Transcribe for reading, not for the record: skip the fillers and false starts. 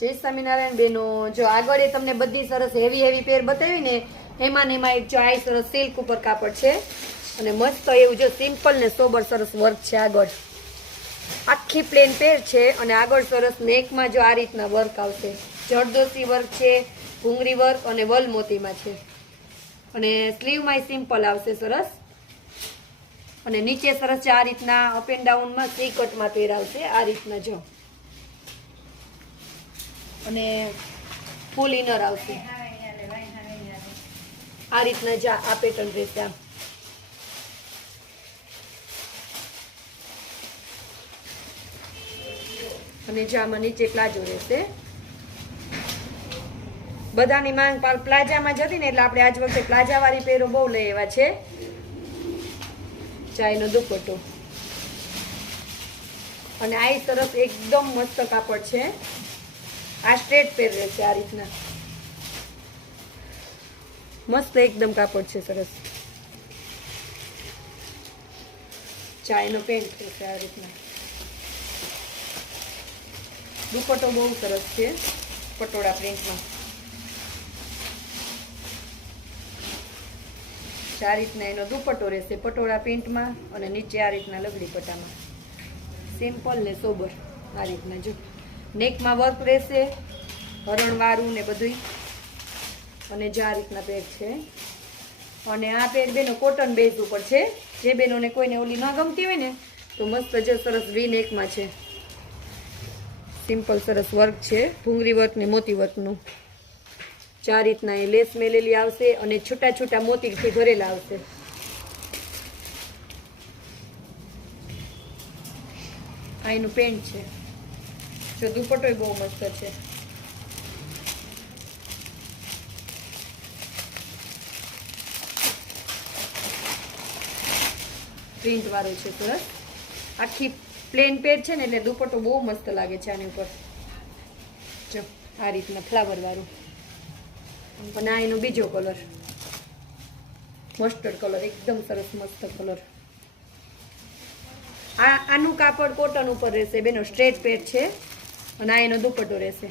જય સ્વામિનારાયણ બેનો। જો આગળ તમને બધી સરસ હેવી પેર બતાવી ને એમાં એક જો આ સરસ સિલ્ક ઉપર કાપડ છે અને મસ્ત એવું જો સિમ્પલ ને સોબર સરસ વર્ક છે। આગળ આખી પ્લેન પેર છે અને આગળ સરસ નેકમાં જો આ રીતના વર્ક આવશે। જરદોશી વર્ક છે, ભૂંગળી વર્ક અને વલ મોતીમાં છે અને સ્લીવમાં સિમ્પલ આવશે સરસ અને નીચે સરસ આ રીતના અપ એન્ડ ડાઉનમાં સી કટમાં પેર આવશે આ રીતના જો અને ફૂલ ઇનર આવશે આ રીતના જ આ પેટર્ન રહેશે આમ અને જામાં નીચે પ્લાઝો રહેશે। બધાની માંગ પ્લાઝામાં જતી ને એટલે આપણે આજ વખતે પ્લાઝા વાળી પેરો બહુ લઈ એવા છે। ચાઈનો દુપટ્ટો અને આ સરસ એકદમ મસ્ત કાપડ છે। આ સ્ટ્રેટ પેર રહેશે આ રીતના મસ્ત એકદમ કાપડ છે સરસ। ચાઈનો પેન્ટ રહેશે આ રીતના દુપટ્ટો બહુ સરસ છે પટોળા પ્રિન્ટમાં। આ રીતના એનો દુપટ્ટો રહેશે પટોળા પ્રિન્ટમાં અને નીચે આ રીતના લગડી પટ્ટામાં સિમ્પલ ને સોબર આ રીતના જો નેકમાં વર્ક રહેશે હરણવાળું ને બધું અને જે આ રીતના પેર છે અને આ પેર બેનો કોટન બેઝ ઉપર છે। જે બેનોને કોઈને ઓલી ન ગમતી હોય ને તો મસ્ત જે સરસ વી નેકમાં છે સિમ્પલ સરસ વર્ક છે ભૂંગળી વર્ક ને મોતી વર્કનું ચાર રીતના એ લેસ મેલેલી આવશે અને છૂટા છૂટા મોતીથી ભરેલા આવશે। આ એનું પેન્ટ છે જો દુપટ્ટો બહુ મસ્ત છે પ્રિન્ટ વાળું છે સરસ આખી પ્લેન પેર છે ને એટલે દુપટ્ટો બહુ મસ્ત લાગે છે આની ઉપર જો આ રીતના ફ્લાવર વાળું અને આ એનો બીજો કલર મસ્ટર્ડ કલર એકદમ સરસ મસ્ત કલર। આનું કાપડ કોટન ઉપર રહેશે બેનો સ્ટ્રેટ પેર છે અને આ એનો દુપટ્ટો રહેશે।